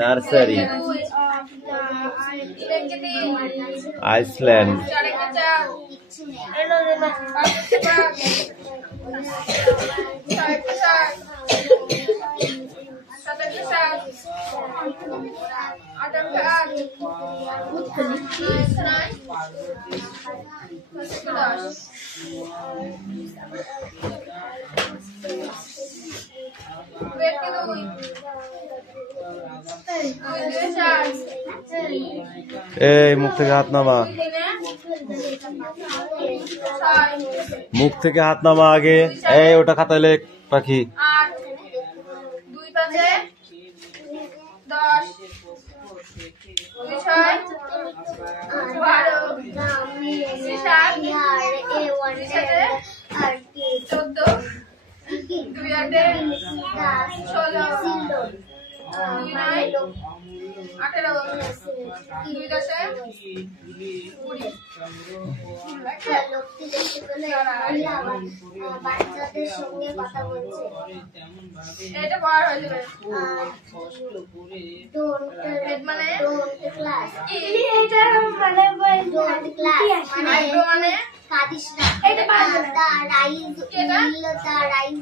Nursery, Iceland, এই মুখ থেকে হাত নামা, মুখ থেকে হাত নামা আগে। এই ওটা খাতায় লেখ পাখি। বাচ্চাদের সঙ্গে কথা বলছে, এটা পড়া হয়ে যাবে। মানে ক্লাস, এটা মানে ডোন্ট ক্লাস মানে কাদিস না, এটা দা রাইজ উইল দা রাইজ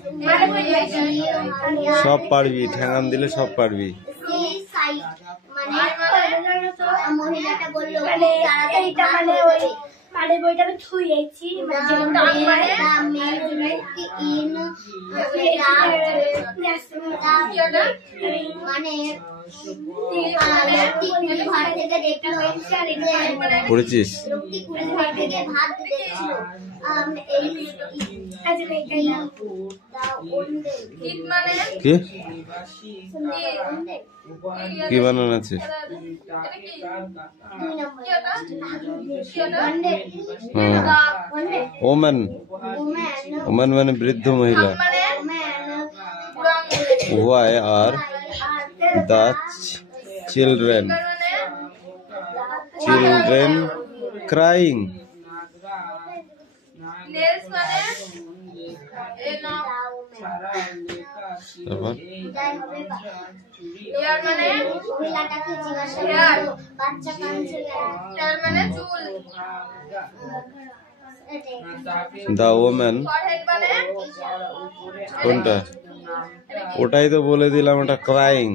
সব পারবি, ঠ্যাঙান দিলে সব পারবি। সেই সাইড মানে মহিলাটা বলল এইটা মানে ওই মানে বইটাকে ছুঁয়েছি মানে পড়েছিস? কি কি বানানো আছে? ওম্যান, ওম্যান মানে বৃদ্ধ মহিলা। Why are the children crying? The woman, কোনটা? ওটাই তো বলে দিলাম, ওটা ক্রাইং।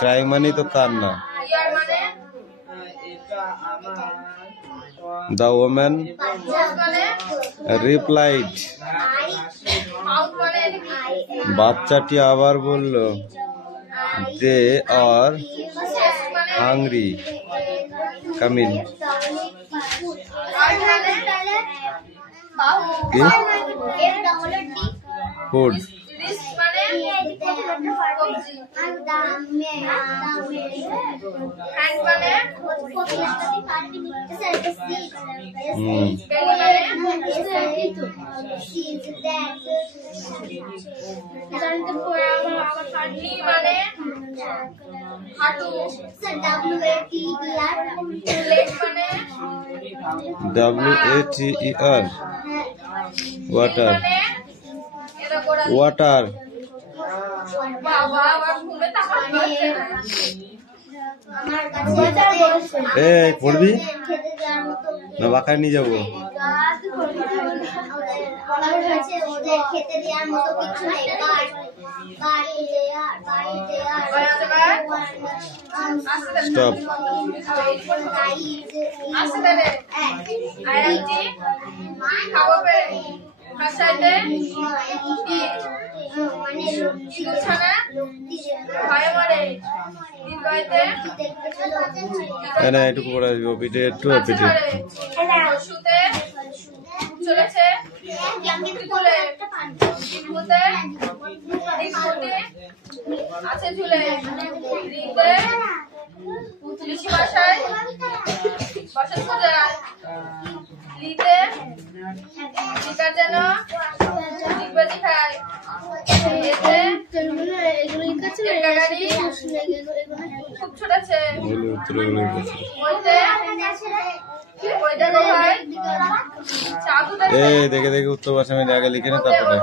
ক্রাইং মানে তো কান্না। The woman replied, বাচ্চাটি আবার বলল, they are hungry, come in. কি? Food. WATER, water, water. এই পড়বি না? বাঁকায় নিয়ে যাবো। স্টপ। না এটুকু পড়ে আসবো, পিঠে একটু পিঠে চলেছে আছে ঝুলে পুলিশি ভাষায় বসত পূজা লিতে শিকার যেন ডিগবাজি খায় খুব ছোটাছে দেখে দেখে উত্তর ভাষা আমি আগে লিখে নে, তারপরে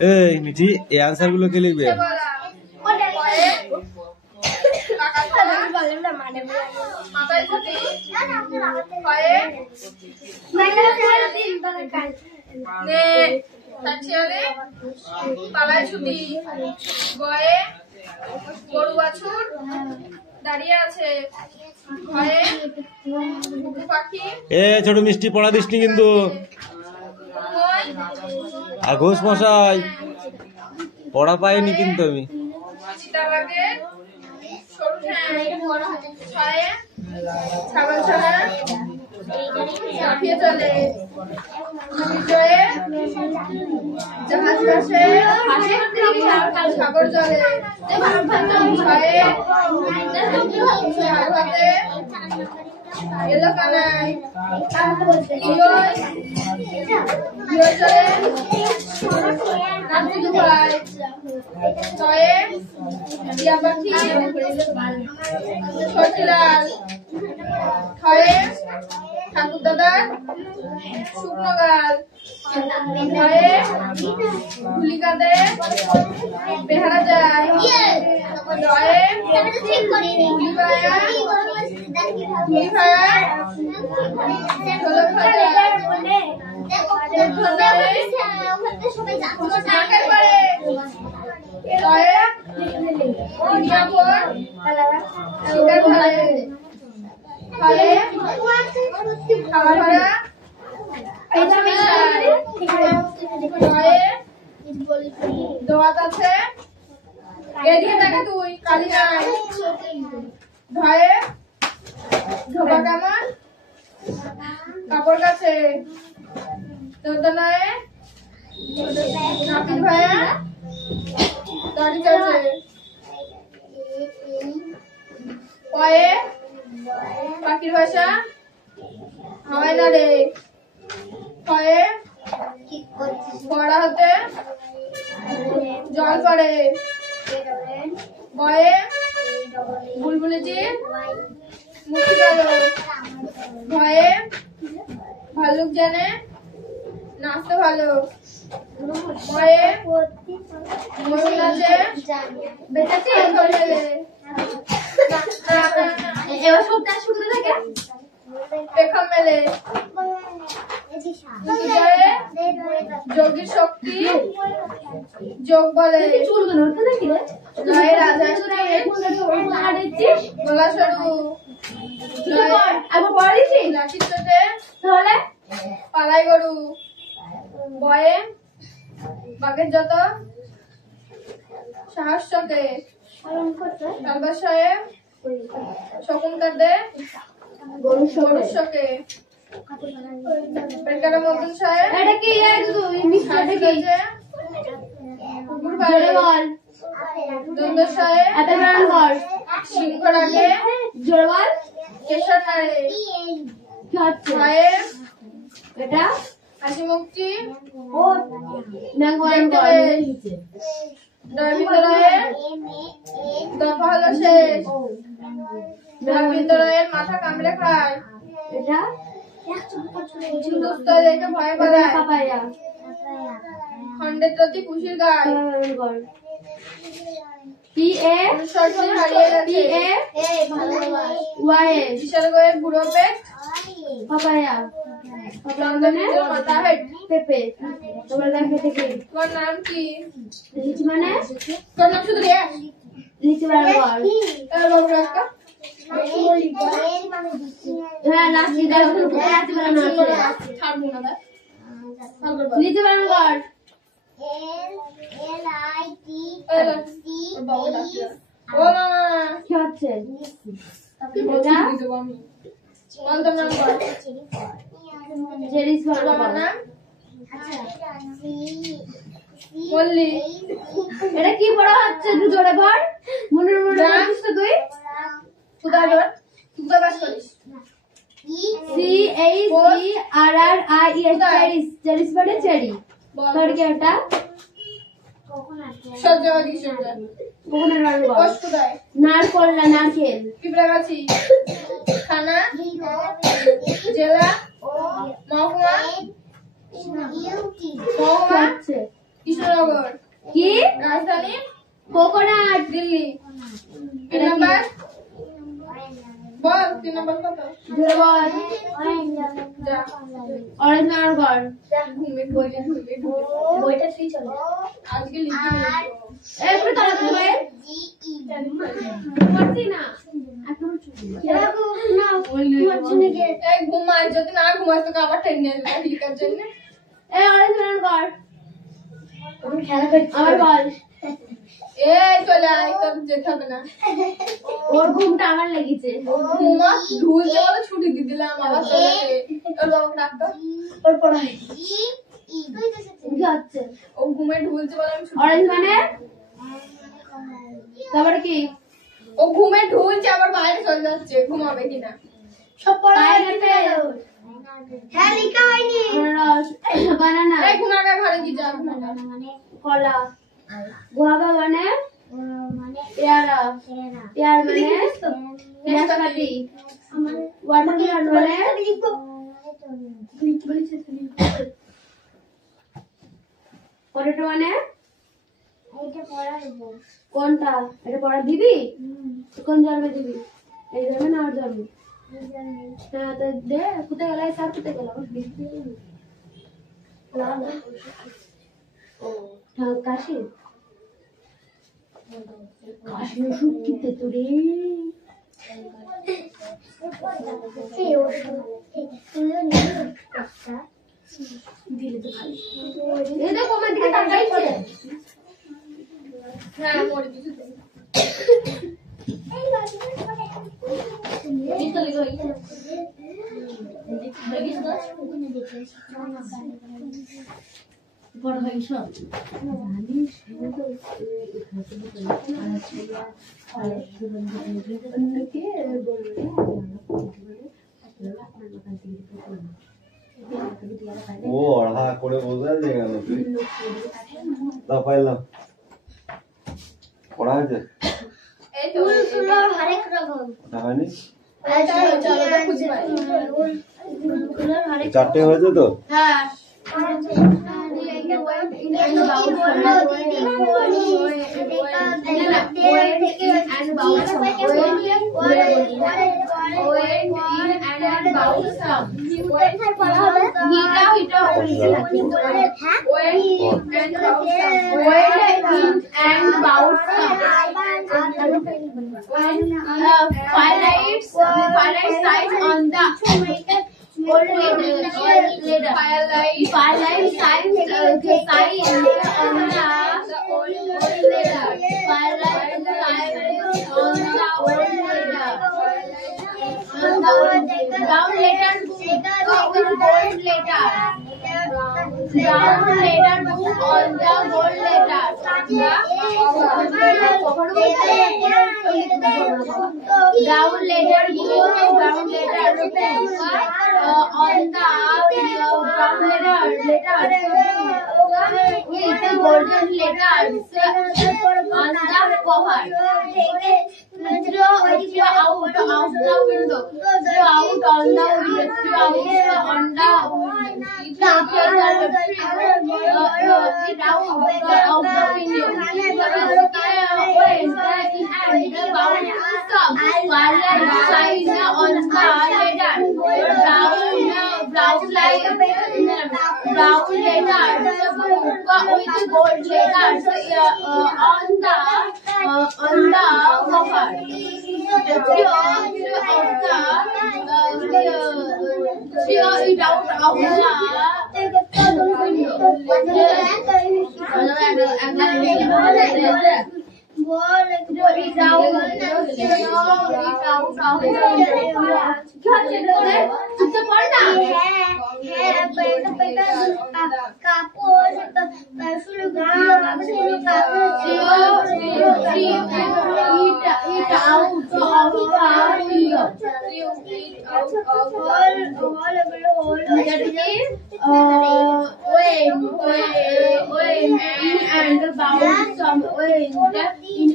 এই মিঠি এই আনসার গুলো কে লিখবে? মাথায় ছুটি পালায় ছুটি গয়ে গরু বাছুর দাঁড়িয়ে আছে ঘরে পাখি এ ছোট মিষ্টি পড়া দিসনি কিন্তু। আর ঘোষ মশাই পড়া পাইনি কিন্তু আমি। চিতাবাঘের সরু ঠ্যাং ছাগল ছাড়া লাফিয়ে চলে বিজয়ে জাহাজ ভাসে সাগর জলে ছয়ে হাতে এলো কানাই চলে নাচতে দুপায় ছয়ে টিয়া পাখি ছটিলাল ছয়ে ঠাকুর দাদার শুকনো গাল ছয়ে গুলি কাঁদে বেহারা যায় ছয়ে গুলি ভায়া ঢোলক বাজায় দোয়াত আছে এদিকে থাকে তুই কালি নাই ধয়ে ধোবা কেমন কাপড় কাছে দোদনায় নাপিত ভাইয়া দাড়ি কাছে পয়ে পাখির ভাষা হাওয়াই না রে পয়ে পড়া হতে জল পড়ে বয়ে বুলবুলিজির মুক্তি গেল ভয়ে ভালুক জানে নাচতে ভালো ভয়ে ময়ূর নাচে বেঁচেছে এবার সপ্তাহ শুরু থাকে পেখম মেলে যোগীর শক্তি যোগ বলে জয় রাজা গলা সরু লাঠির চোটে পালাই গরু বয়ে বাঘের যত সাহস চকে তালবাসয়ে শকুন কাঁদে গরুর শকে পেটকাটা মতন সাহেব এটা কি কুকুর পালে দ্বন্দ্ব সাহেব সিংহর আগে জোরবাল কেশর নাড়ে সাহেব এটা হাসি মুক্তি দয়বিন্দরয়ের দফা হলো শেষ দয়বিন্দরয়ের মাথা কামড়ে খায় এটা দেখে ভয় পালায় খন্ডের প্রতি খুশির গায় বিশাল গয়ের বুড়ো পেট মাথা হেড পেঁপে তোমার নাম কি মানে তোর নাম শুধু এটা কি পড়া হচ্ছে তুই জোরে পড় মনে মনে রাখিস তো তুই কোথায় জোর তুই বাস করিস CHERRIES চেরিস মানে চেরি তোর কি এটা সহ্যবাদী সহ্য কোনের নাম কোষ কোথায় নারকল না নারকেল পিঁপড়াগাছি থানা জেলা মহকুমা মহকুমা কৃষ্ণনগর কি রাজধানী কোকোনাট দিল্লি 3 নাম্বার বল 3 নাম্বার কত ধরবল যা অরেঞ্জ নারগর ঘুমে বইটা ঢুকে বইটা তুই চলে আজকে লিখে একটু তাড়াতাড়ি ভাই করছি না এই ঘুমায় যদি না ঘুমাস তো আবার টেনে নেবে লিখার জন্য এই অরেঞ্জ নারগর খেলা করছি আমার বল এই চলে আয় তোর যেতে হবে না ওর ঘুমটা আমার লেগেছে ঘুমা ঢুল যাওয়ার ছুটি দিয়ে দিলাম আবার চলে ওর বাবা ডাক্তার ওর পড়াই কি হচ্ছে ও ঘুমে ঢুলছে বলে আমি ছুটি অরেঞ্জ মানে তারপরে কি ও ঘুমে ঢুলছে আবার বাইরে চলে যাচ্ছে ঘুমাবে কিনা সব পড়াই গেছে হ্যাঁ লিখা হয়নি আনারস বানানা এই ঘুমাকা ঘরে কি যা ঘুমাকা কলা গুয়াভা মানে মানে পেয়ারা পেয়ার মানে নাশপাতি ওয়াটারমেলন মানে পটেটো মানে এটা পড়াবো কোনটা এটা পড়া দিবি কোন জন্মে দিবি এই জন্মে না আর জন্মে হ্যাঁ তো দে কোথায় গেল স্যার কোথায় গেল হ্যাঁ কাশি কাশি ওষুধ কিনতে তো রে এই ওষুধ তুইও নিবি একটা দিলে তো খালি এই দেখো আমার দিকে তাকাইছে হ্যাঁ মরে কিছু চলে গই বড় হয়ে সব জানিস ও অড়হা করে বোঝা যায় কেন তুই তা পাইলাম পড়া হয়েছে এই তো ফুল হরেক রকম না হয়নি চলো তো খুঁজে পাই ফুলের হরেক চারটে হয়েছে তো হ্যাঁ Firelight size on the firelight sign on the old letter. Firelight sign on the old letter. On the down letter with gold letter. Down letter book on the gold letter. Down letter book, down letter on the brown letter with the golden letters on the cover. Throw out of the window. Throw out on the window. Throw out on the window. It out of the window.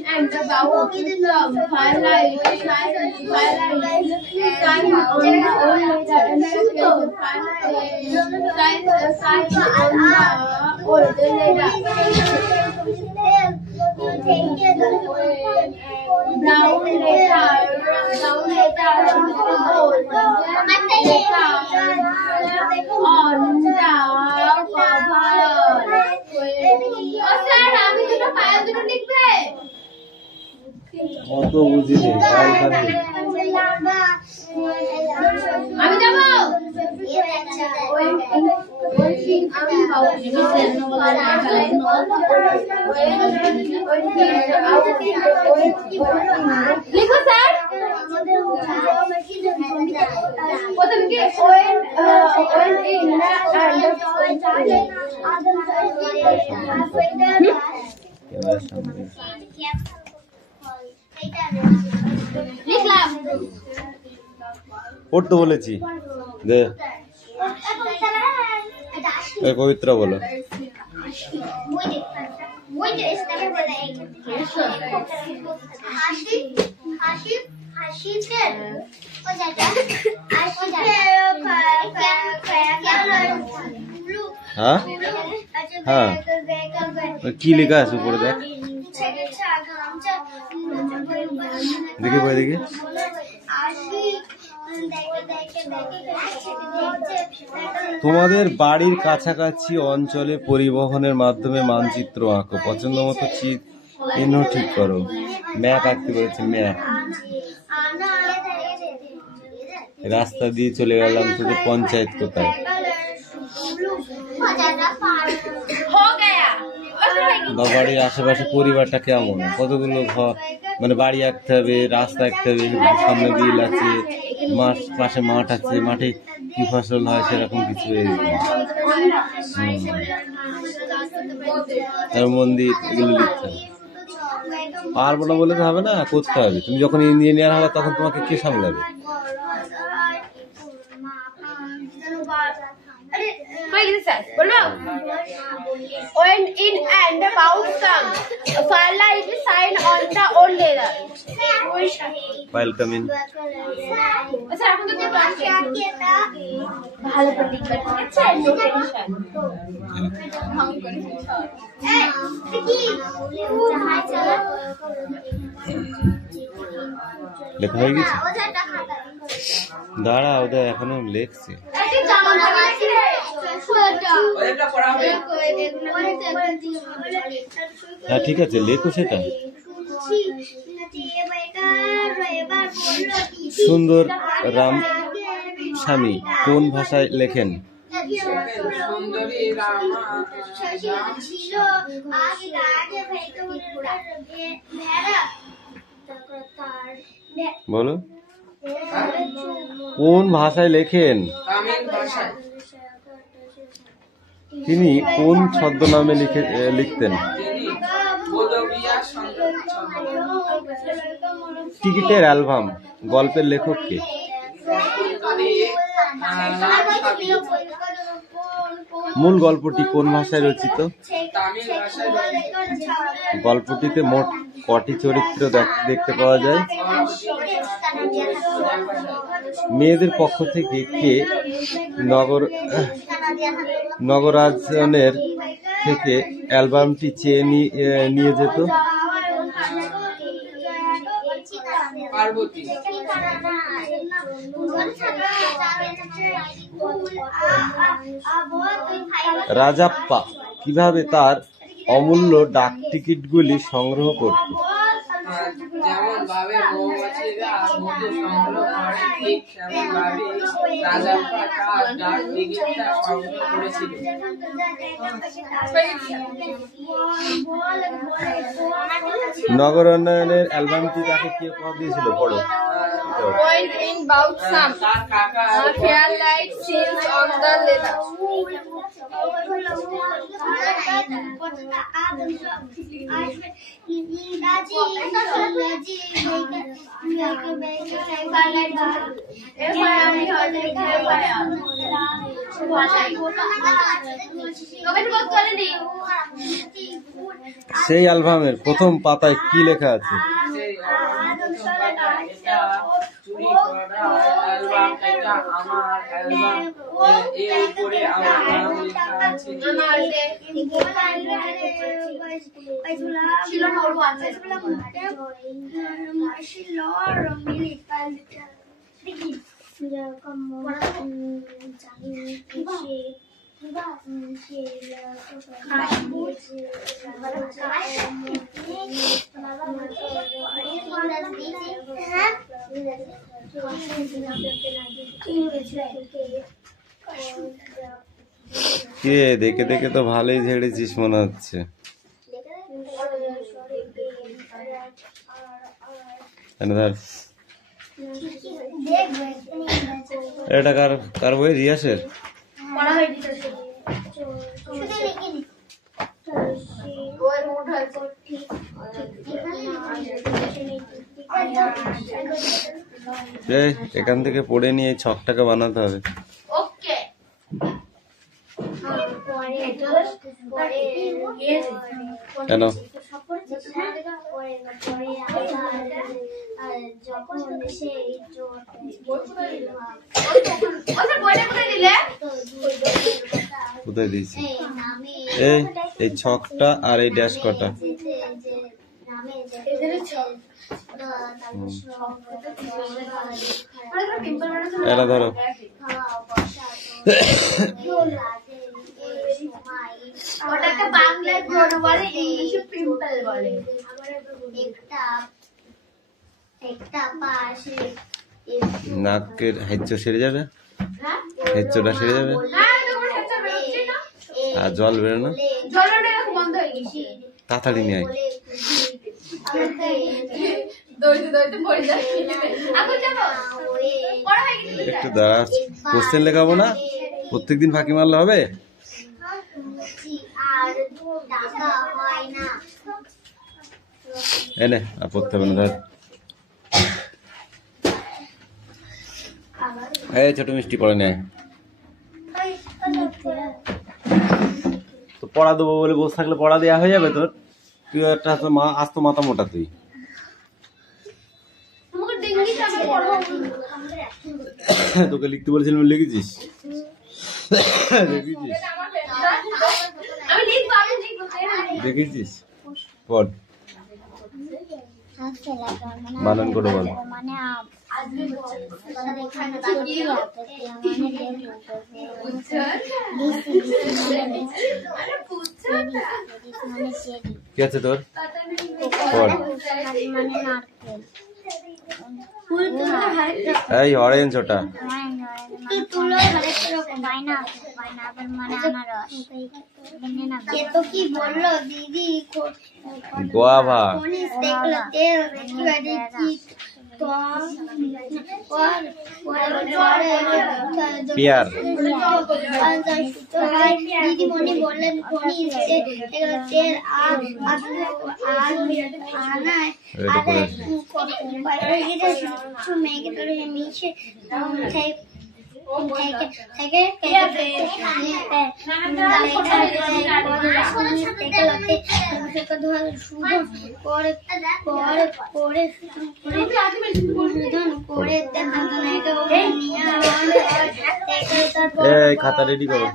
And the bound stop. Firelight shine on the letter. Brown light, brown letters with gold letters on the cover. Throw it out of older letter. Brown letter, gold letter on the cover. আমি দুটো পায়ে দুটো লিখবে অত বুঝিনি আমি যাবো লিখো স্যার প্রথম কি লিখলাম পড়তে বলেছি দে পবিত্র বলো হ্যাঁ হ্যাঁ কি লেখা আছে উপরে দেখ দেখি বই দেখি তোমাদের বাড়ির কাছাকাছি অঞ্চলে পরিবহনের মাধ্যমে মানচিত্র আঁকো পছন্দ মতো চিহ্ন ঠিক করো ম্যাপ আঁকতে বলেছে ম্যাপ রাস্তা দিয়ে চলে গেলাম তো পঞ্চায়েত কোথায় বা বাড়ির আশেপাশে পরিবারটা কেমন কতগুলো ঘর মানে বাড়ি আঁকতে হবে রাস্তা আঁকতে হবে সামনে বিল আছে মাঠ পাশে মাঠ আছে মাঠে কি ফসল হয় সেরকম কিছু মন্দির এগুলো লিখতে হবে পারবো না বলে তো হবে না করতে হবে তুমি যখন ইঞ্জিনিয়ার হবে তখন তোমাকে কে সামলাবে When in and about some, Fala is the sign on the old leather. Welcome in. Sir, এখন তো ক্লাস ভালো করে লিখবে ঠিক আছে নো টেনশন हम করে লেখা হয়ে গেছে দাঁড়া ওদের এখনো লেখছে হ্যাঁ ঠিক আছে লেখো সেটা সুন্দর রাম স্বামী কোন ভাষায় লেখেন বলো কোন ভাষায় লেখেন তিনি কোন ছদ্মনামে লিখতেন টিকিটের অ্যালবাম গল্পের লেখক কে মূল গল্পটি কোন ভাষায় রচিত গল্পটিতে মোট কটি চরিত্র দেখতে পাওয়া যায় মেয়েদের পক্ষ থেকে কে নগরাজনের থেকে অ্যালবামটি চেয়ে নিয়ে যেত রাজাপ্পা কিভাবে তার অমূল্য ডাক টিকিটগুলি সংগ্রহ করত যেমন ভাবে মৌমাছিরা মধু সংগ্রহ করে ঠিক তেমন ভাবে রাজাপ্পা তার ডাক টিকিটটা সংগ্রহ করেছিল নগর উন্নয়নের অ্যালবামটি তাকে কে উপহার দিয়েছিল পড়ো Point in about some. তার কাকা Fair light seals on the leather. সেই অ্যালবামের প্রথম পাতায় কি লেখা আছে চুরি করা অ্যালবাম এটা আমার অ্যালবাম, এর উপরে আমার নাম লেখা আছে। কে দেখে দেখে তো ভালোই ঝেড়েছিস মনে হচ্ছে। ধর এটা কার বই? রিয়াসের? এখান থেকে পড়ে নিয়ে ছকটাকে বানাতে হবে। ওকে কেন? কোথায় দিয়েছি? এই ছকটা আর এই ড্যাশ কটা। এটা ধরো। ওটাকে বাংলায় ব্রণ বলে, ইংলিশে পিম্পল বলে। নাকের হেঁচো সেরে যাবে, হেঁচোটা সেরে যাবে আর জল বেরো না। বন্ধ হয়ে গেছে, তাড়াতাড়ি নিয়ে আয়। একটু দাঁড়া, কোশ্চেন লেখাবো না? প্রত্যেকদিন ফাঁকি মারলে হবে? এনে আর পড়তে হবে না, ধর। এই ছোট মিষ্টি পড়ে নেয় তো। পড়া দেবো বলে বসে থাকলে পড়া দেওয়া হয়ে যাবে তোর? তুই একটা আজ তো মাথা মোটা তুই। তোকে লিখতে বলেছিলাম, লিখেছিস? দেখেছিস? পড়, বানান করে বল। কি আছে তোর? পড়। এই অরেঞ্জ ওটা। গোয়াভা। পিয়ার। দিদিমণি বললেন মিশে খাতা রেডি করো।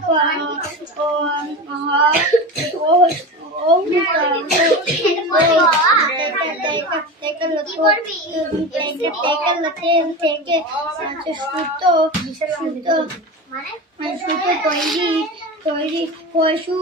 তৈরি পশু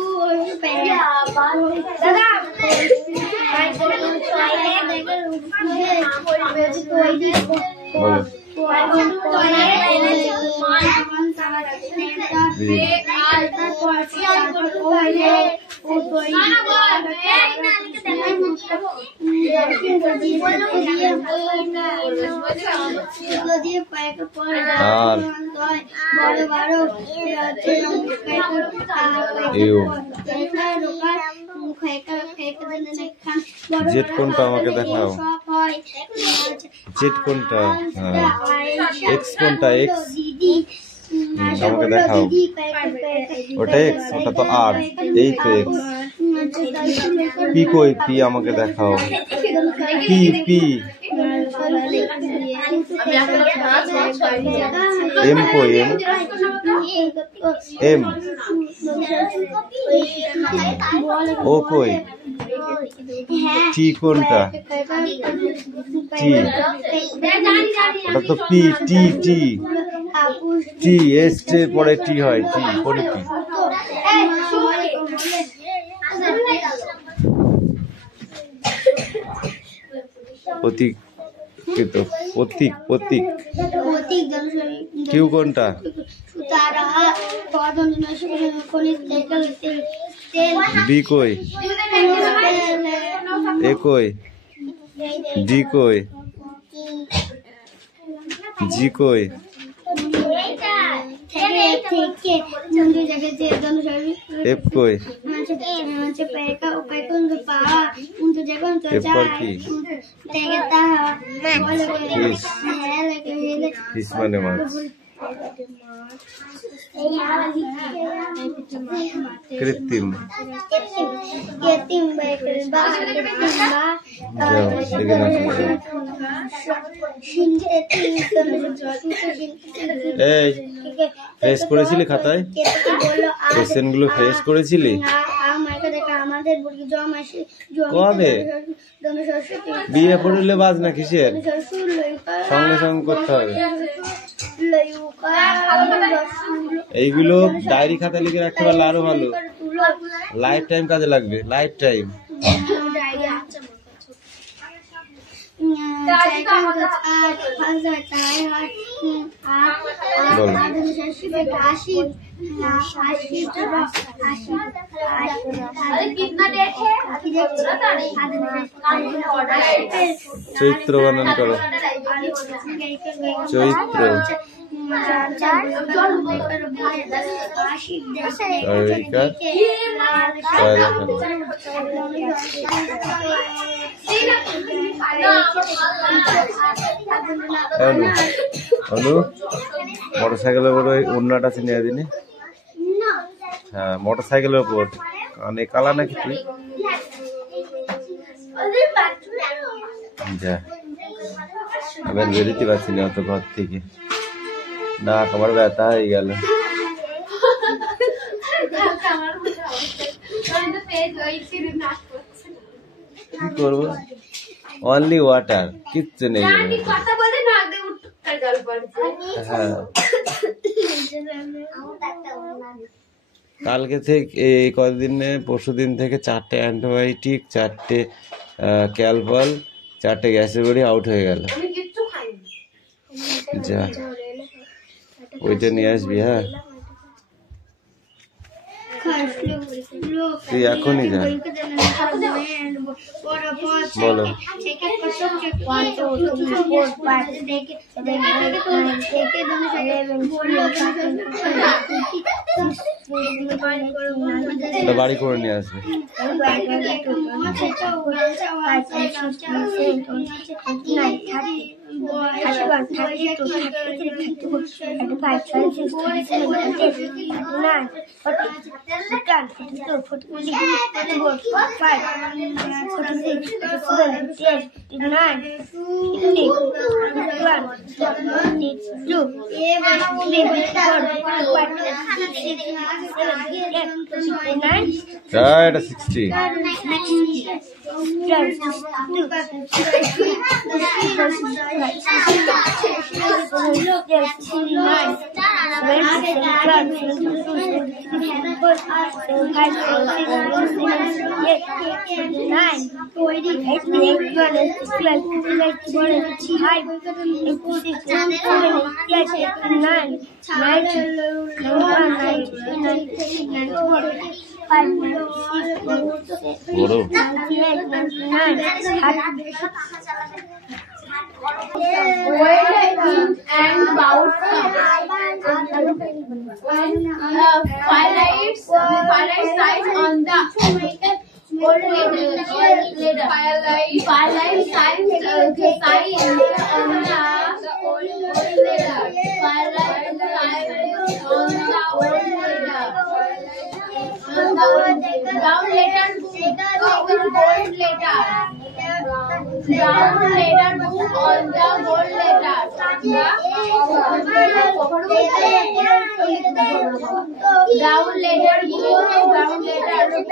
জেড কোনটা আমাকে দেখাও। জেড কোনটা? এক্স কোনটা? এক্স আমাকে দেখাও। ওটা এক্স, ওটা তো আর। এই তো এক্স। পি কই? পি আমাকে দেখাও। পি পি এম কই এম এম ও কই টি কোনটা টি ওটা তো পি টি টি টি এস এর পরে টি হয় টি পরে টি প্রতীক প্রতীক প্রতীক কিউ কোনটা বি কই এ কই ডি কই জি কই এফ কই এফ পর কি ফিশ মানে মাছ কৃত্রিম এই ফ্রেশ করেছিলি খাতায় কোশ্চেন গুলো ফ্রেশ করেছিলি কবে বিয়ে পড়লে বাজ না কিসের সঙ্গে সঙ্গে করতে হবে এইগুলো ডায়েরি খাতা লিখে রাখতে পারলে আরো ভালো লাইফ টাইম কাজে লাগবে লাইফ টাইম চৈত্র বর্ণন করো চৈত্র অনু মোটরসাইকেলের উপর ওই উন্নাটা চিনিয়ে দিনি হ্যাঁ মোটরসাইকেলের উপর অনেক কালা নাকি তুই যা আবার বেরোতে পারছি না অত ঘর থেকে না আমার ব্যথা হয়ে গেল কি করবো অনলি ওয়াটার কিচ্ছু নেই হ্যাঁ কালকে থেকে এই কদিনে পরশু দিন থেকে 4টে অ্যান্টিবায়োটিক 4টে ক্যালপল 4টে গ্যাসের বড়ি আউট হয়ে গেল যা ওইটা নিয়ে আসবি হ্যাঁ তুই এখনই যা বলো বাড়ি করে নিয়ে আসবে এটা 60 and about firelight sight on the old letter. Firelight sight on the old letter. Firelight sight on the old letter. Down letter bold letter. Down letter book on the bold letter. Ground letter G, ground letter